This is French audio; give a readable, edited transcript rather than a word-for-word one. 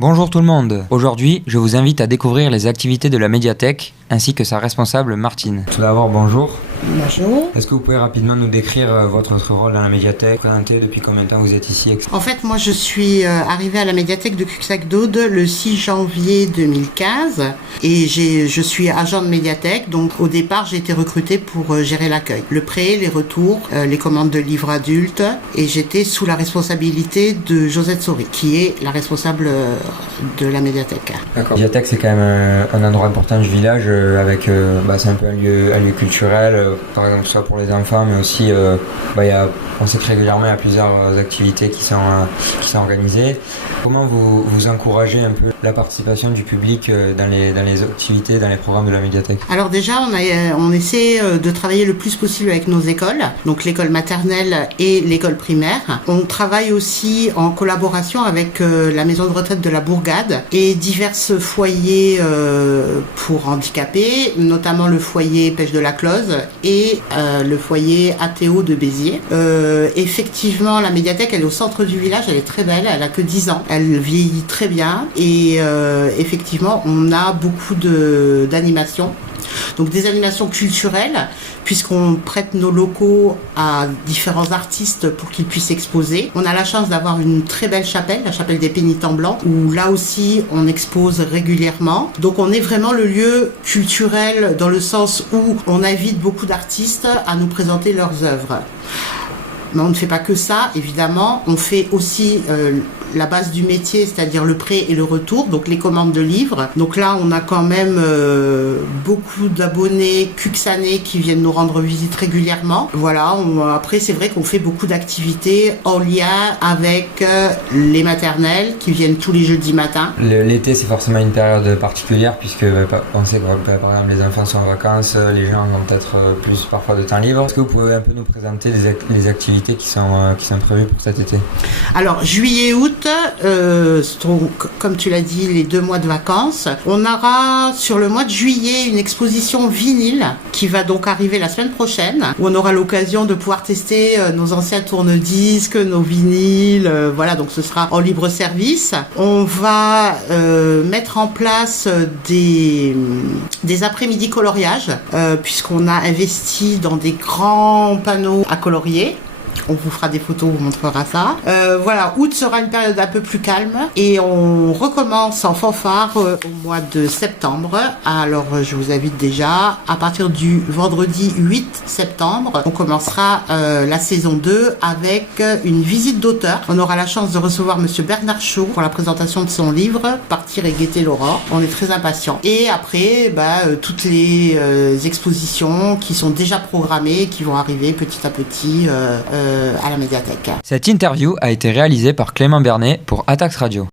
Bonjour tout le monde, aujourd'hui je vous invite à découvrir les activités de la médiathèque ainsi que sa responsable Martine. Tout d'abord bonjour. Bonjour. Est-ce que vous pouvez rapidement nous décrire votre rôle dans la médiathèque, présenter depuis combien de temps vous êtes ici, etc. En fait, moi je suis arrivée à la médiathèque de Cuxac-d'Aude le 6 janvier 2015 et je suis agent de médiathèque, donc au départ j'ai été recrutée pour gérer l'accueil, le prêt, les retours, les commandes de livres adultes, et j'étais sous la responsabilité de Josette Saury qui est la responsable de la médiathèque. D'accord. La médiathèque c'est quand même un endroit important du village avec c'est un peu un lieu culturel, par exemple soit pour les enfants, mais aussi on sait que régulièrement il y a plusieurs activités qui sont organisées. Comment vous encouragez un peu la participation du public dans les activités, dans les programmes de la médiathèque? Alors déjà on essaie de travailler le plus possible avec nos écoles, donc l'école maternelle et l'école primaire. On travaille aussi en collaboration avec la maison de retraite de la Bourgade et divers foyers pour handicapés, notamment le foyer Pêche de la Cloze et le foyer ATO de Béziers. Effectivement, la médiathèque, elle est au centre du village, elle est très belle, elle a que 10 ans, elle vieillit très bien et effectivement, on a beaucoup d'animations. Donc des animations culturelles, puisqu'on prête nos locaux à différents artistes pour qu'ils puissent exposer. On a la chance d'avoir une très belle chapelle, la chapelle des Pénitents Blancs, où là aussi on expose régulièrement. Donc on est vraiment le lieu culturel dans le sens où on invite beaucoup d'artistes à nous présenter leurs œuvres. Mais on ne fait pas que ça, évidemment. On fait aussi la base du métier, c'est-à-dire le prêt et le retour, donc les commandes de livres. Donc là, on a quand même beaucoup d'abonnés cuxanais qui viennent nous rendre visite régulièrement. Voilà, après, c'est vrai qu'on fait beaucoup d'activités en lien avec les maternelles qui viennent tous les jeudis matins. L'été, c'est forcément une période particulière puisque on sait que par exemple les enfants sont en vacances, les gens ont peut-être plus parfois de temps libre. Est-ce que vous pouvez un peu nous présenter les activités qui sont prévues pour cet été? Alors, juillet-août, comme tu l'as dit, les 2 mois de vacances. On aura sur le mois de juillet une exposition vinyle qui va donc arriver la semaine prochaine, où on aura l'occasion de pouvoir tester nos anciens tourne-disques, nos vinyles, voilà, donc ce sera en libre service. On va mettre en place des après-midi coloriage, puisqu'on a investi dans des grands panneaux à colorier. On vous fera des photos, on vous montrera ça. Voilà, août sera une période un peu plus calme et on recommence en fanfare au mois de septembre. Alors, je vous invite déjà, à partir du vendredi 8 septembre, on commencera la saison 2 avec une visite d'auteur. On aura la chance de recevoir Monsieur Bernard Shaw pour la présentation de son livre « Partir et guetter l'aurore ». On est très impatients. Et après, toutes les expositions qui sont déjà programmées, qui vont arriver petit à petit à la médiathèque. Cette interview a été réalisée par Clément Bernet pour Atax Radio.